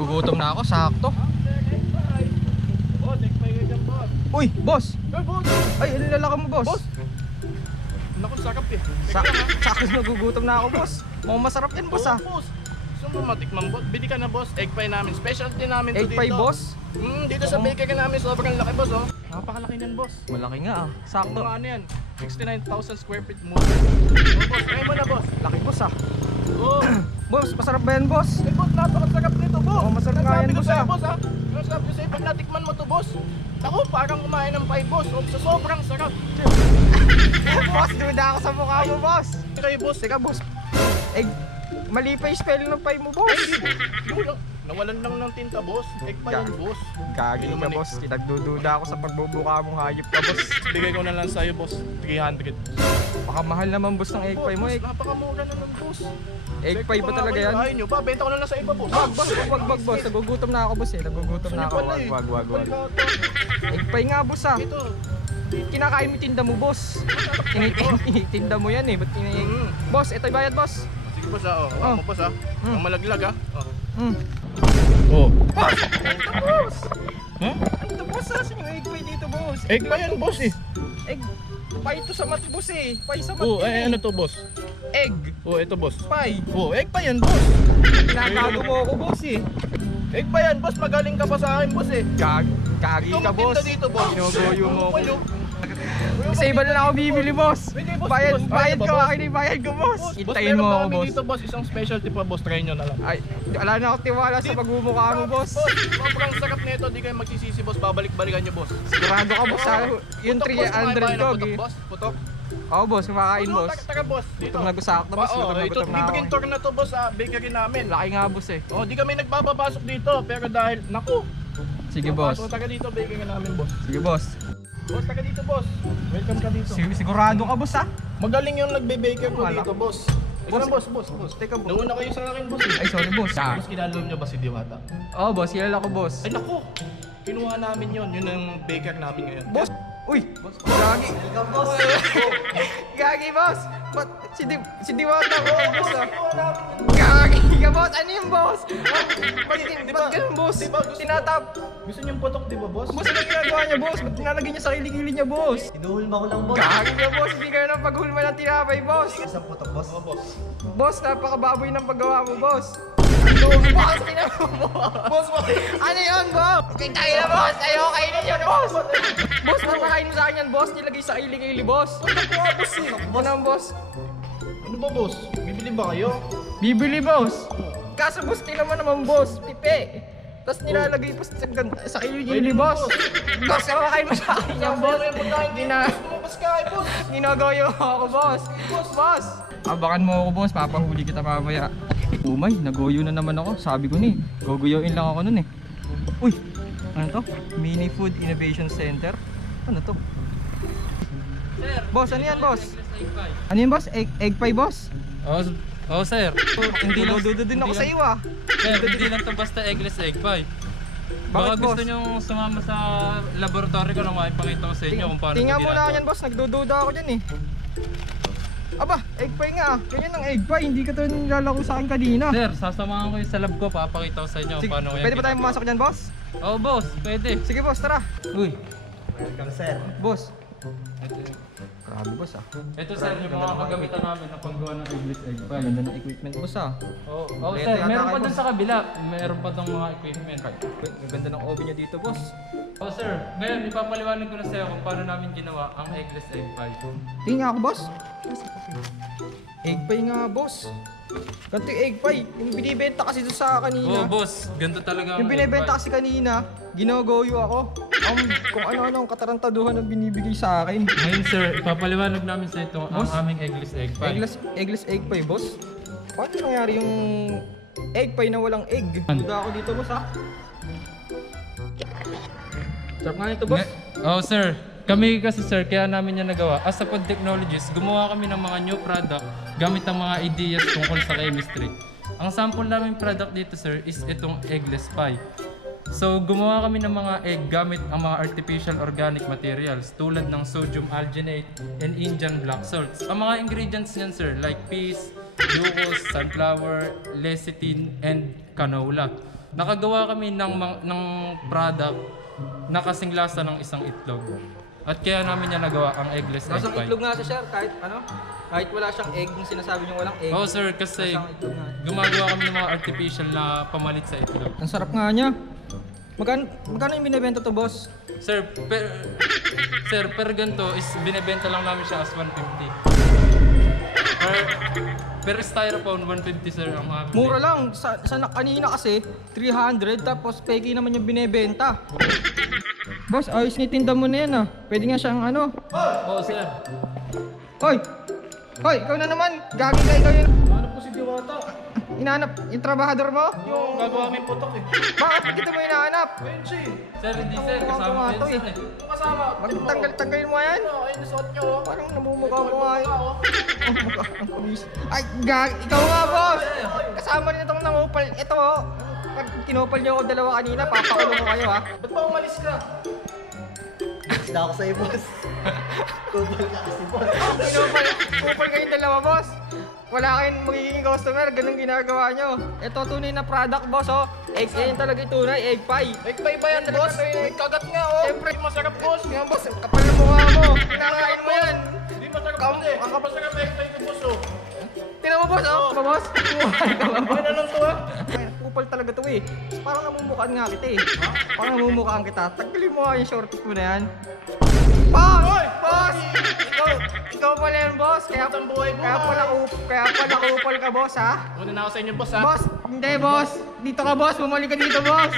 Gugutom na ako, sakto. Boss, egg-pie ka dyan, boss. Uy, boss! Boss! Ay, alilala ka mo, boss. Boss! Naku, sarap eh. Sakto nagugutom na ako, boss. Mukhang masarap yan, boss, ah. Boss! Gusto mo matikman, boss? Bili ka na, boss. Egg-pie namin. Specialty namin to Egg pie, dito. boss? Dito sa bakery namin, sobrang laki, boss, oh. Napakalaki niyan, boss. Malaki nga, ah. Sakto. Mga ano yan? 69,000 square feet mo. Boss, kaya mo na, boss. Laki, boss, ah. Oh. Boss, masarap ba yan, boss? Eh, boss, napakasarap nito, boss. Oo, masarap nga yan, Sabi ko boss, sa'yo, ah. boss, ah. Sabi ko sa'yo, pag natikman mo to, boss, ako, parang kumain ng pie, boss. Sa sobrang sarap. Boss, duda ako sa mukha mo, boss. Kayo, boss. Teka, boss. Mali pa yung spelling ng pie mo, boss. Nawalan lang ng tinta, boss. Egg pa yan, boss. Gagi Hindi ka, naman boss. Nagdududa ako sa pagbubuka mong hayop ka, boss. Bigay ko na lang sa'yo, boss. 300. Pakamahal naman, boss, ng egg pie mo, eh. Napakamura naman, boss. Egg pie ba talaga yan? Ayaw nyo ba? Benta ko na lang sa iba, boss. Wag, boss. Nagugutom na ako, boss, eh. Nagugutom na ako. Wag. Egg pie nga, boss, ah. Ito. Kinakain mo yung tinda mo, boss. Tinitinda mo yan, eh. Ba't Boss, ito yung bayad, boss. Sige, boss, ah. Oh, mo, boss, ah. Ang malaglag, ah. Hmm. Oh. Boss! Huh? Ano, boss, ah? Saan yung egg pie dito, boss? Egg pa yan, boss, eh. Egg. Pie to sa mat, boss, eh. Pie sa mat. Oh, yan, eh. ano to, boss? Egg. Oh, ito, boss. Pie. Oh, egg pa yan, boss. Tinatago mo ako, boss, eh. Egg pa yan, boss. Magaling ka pa sa akin, boss, eh. Kagi Ikaw ka, boss. magtinda dito, boss. Sinugoyo mo ako. Walo. Sa iba na lang ako bibili, boss. Pwede, boss, Bayad boss. ko, Boss. akin yung bayad ko, boss. Boss, Hintayin meron mo pa ako, kami boss. dito, boss. Isang specialty pa, boss. Try nyo na lang. Ay, wala na akong tiwala sa pagmumukha mo, boss. Sobrang sarap nito. Di kayo magsisisi, boss. Babalik-balikan nyo, boss. Sigurado ka, boss, ha? Yung Putok, boss. 300 Kumain ko, ng putok, boss. Putok. Oo, boss, kumakain, Putok, boss. Taka, boss. Dito. Gutom na gusakto, boss. Gutom na Ito, gutom na ako. bibigyan tour na to, boss, sa bakery namin. Laki nga, boss, eh. Oh, di kami nagbababasok dito. Pero dahil, naku. Sige, boss. Taga dito, bakery namin, boss. Sige, boss. Boss, taga dito, boss. Welcome ka dito. Sigurado ka, boss, ha? Magaling yung nagbe-baker ko Wala. dito, boss. Boss, Boss. Teka, boss. Nauna kayo sa akin, boss. Ay, sorry, boss. Boss, kilala niyo ba si Diwata? Oo, boss. Kilala ko, boss. Ay, naku. Kinuha namin yun. Yun ang baker namin ngayon. Boss! Uy! Gagi! Gagi, boss! Ba't si Diwata ko, boss, ah? Gagi ka, boss! Ano yung boss? Ba't ganun, boss? Diba, gusto Tinatap! Gusto niyo yung putok, di ba, boss? Boss, ano ginagawa niya, boss? Ba't nilalagay niya sa kiligili niya, boss? Hinuhulma ko lang, boss. Gagi ka, boss! Hindi kayo ng paghulma ng tinapay, boss! Isang putok, boss. Oo, boss. Boss, napakababoy ng paggawa mo, boss! Boss, tinapay mo! Boss, boss. Ano yun, boss? Okay, tayo na, boss! Ayaw kainin yun, boss! Boss, napakain mo sa akin yan, boss! Nilagay sa kiligili, boss! Boss, eh. Ano, boss? Ano ba, boss? Bibili ba kayo? Bibili, boss! Kaso, boss, tinaman naman, boss! Pipe! Tapos nilalagay po sa kiligili, boss! Boss, kapakain mo sa akin yan, boss! Lumabas ka, boss. Ginagoyo ako, boss! Boss! Abakan mo ako, boss. Papahuli kita mamaya. Umay, nagoyo na naman ako. Sabi ko ni, gogoyoin lang ako nun eh. Uy! Ano to? Mini Food Innovation Center? Ano to? Sir, Boss, ano yan, boss? egg pie. Ano yan, boss? Egg pie, boss? Oh, sir. Hindi lang Dudo din ako sa iyo, ah. Sir, hindi lang to basta eggless egg pie. Baka Bakit, gusto boss? nyo sumama sa laboratory ko na makipakita ko sa inyo kung paano Tingnan ito mo na ginagawa. yan, boss. Nagdududa ako dyan eh. Aba, egg pie nga. Ganyan ang egg pie. Hindi ka to nilalako sa akin kanina. Sir, sasamahan ko yung sa lab ko, papakita ko sa inyo kung Sige, paano yan pwede ba tayo ginagawa. pumasok dyan, boss? Oh, boss, pwede. Sige, boss, tara. Uy, Welcome, sir. Boss. ito, Grabe, boss, ah. ito sir, yung mga kagamitan namin na paggawa ng eggless egg pie. Ganda ng equipment, boss, ah. Oh, Ito sir, yata meron kay pa dun boss. sa kabila. Meron pa tong mga equipment. Ang ganda ng oven niya dito, boss. Oh, sir, ngayon ipapaliwanag ko na sa'yo kung paano namin ginawa ang eggless egg pie. Tingnan ako, boss. Egg pie nga, boss. Ganito yung egg pie. Yung binibenta kasi doon sa Oh, kanina. boss, ganito talaga ang Yung binibenta egg pie. kasi kanina, ginogoyo ako. Kung ano-ano ang katarantaduhan ang binibigay sa akin. Ngayon sir, ipapaliwanag namin sa ito ang Boss? aming eggless egg pie. Eggless egg pie, boss? Paano nangyari yung egg pie na walang egg? Duda ako dito, boss, ha? Sarap nga nito, boss. Oh sir, kami kasi sir, kaya namin yan nagawa. As a food technologist, gumawa kami ng mga new product gamit ang mga ideas tungkol sa chemistry. Ang sample naming product dito sir is itong eggless pie. So gumawa kami ng mga egg gamit ang mga artificial organic materials tulad ng sodium alginate and Indian black salts. Ang mga ingredients niyan sir like peas, glucose, sunflower, lecithin, and canola. nakagawa kami ng product na kasing lasa ng isang itlog. At kaya namin niya nagawa ang eggless egg Lasang pie. itlog nga siya, sir. Kahit ano, kahit wala siyang egg, yung sinasabi niyo walang egg. Oo sir, kasi Lasang itlog nga. gumagawa kami ng mga artificial na pamalit sa itlog. Ang sarap nga niya. Magkano yung binibenta to, boss? Sir, per ganito is binebenta lang namin siya as 150. Per styrofoam 150 sir ang mga Mura lang. Kanina kasi, 300 tapos peki naman yung binebenta. Boss, ayos nga tinda mo na yan ah. Pwede nga siyang ano. Oo sir. Hoy! Hoy, ikaw na naman. Gagi ka, ikaw yun. Ano po si Diwata? Inaanap yung trabahador mo? Yung gagawa may putok eh. Bakit kita mo inaanap? Benji! Sir, hindi sir, kasama ko yun sir. Yung kasama. Tanggalin mo yan. Ano, ay nasuot nyo oh. Parang namumukha mo nga eh. Oh. Ay, ikaw nga, boss! Kasama rin itong nangupal. Ito, oh. Pag kinupal niyo ako dalawa kanina, papakulong ko kayo, ha? Ba't ba umalis ka? Isda ako sa'yo, boss. Kupal ka kasi, boss. Kinupal kayong dalawa, boss. Wala kayong magiging customer, ganun ginagawa nyo. Ito, tunay na product, boss, oh. Egg, yan talaga yung tunay, egg pie. Egg pie ba yan, boss? May kagat nga oh. Siyempre. Masarap, boss. Yan, boss, ang kapal na mukha mo. Kinakain mo yan. Hindi masarap boss eh. Ang kapasarap egg pie ko, boss oh. Tinan mo, boss, oh. Ba, boss? Kumuhay ka ba, boss? Ano lang to ah? Ay, kupal talaga to eh. Parang namumukhaan nga kita eh. Parang namumukhaan kita. Taggalin mo nga yung shortcut mo na yan. Boss! Hoy! Boss! Ikaw pala yan, boss. Kaya Ang buhay mo, kaya pala kupal ka, boss, ha? Una na ako sa inyo, boss ha. Boss! Hindi, boss. Dito ka, boss. Bumalik ka dito, boss.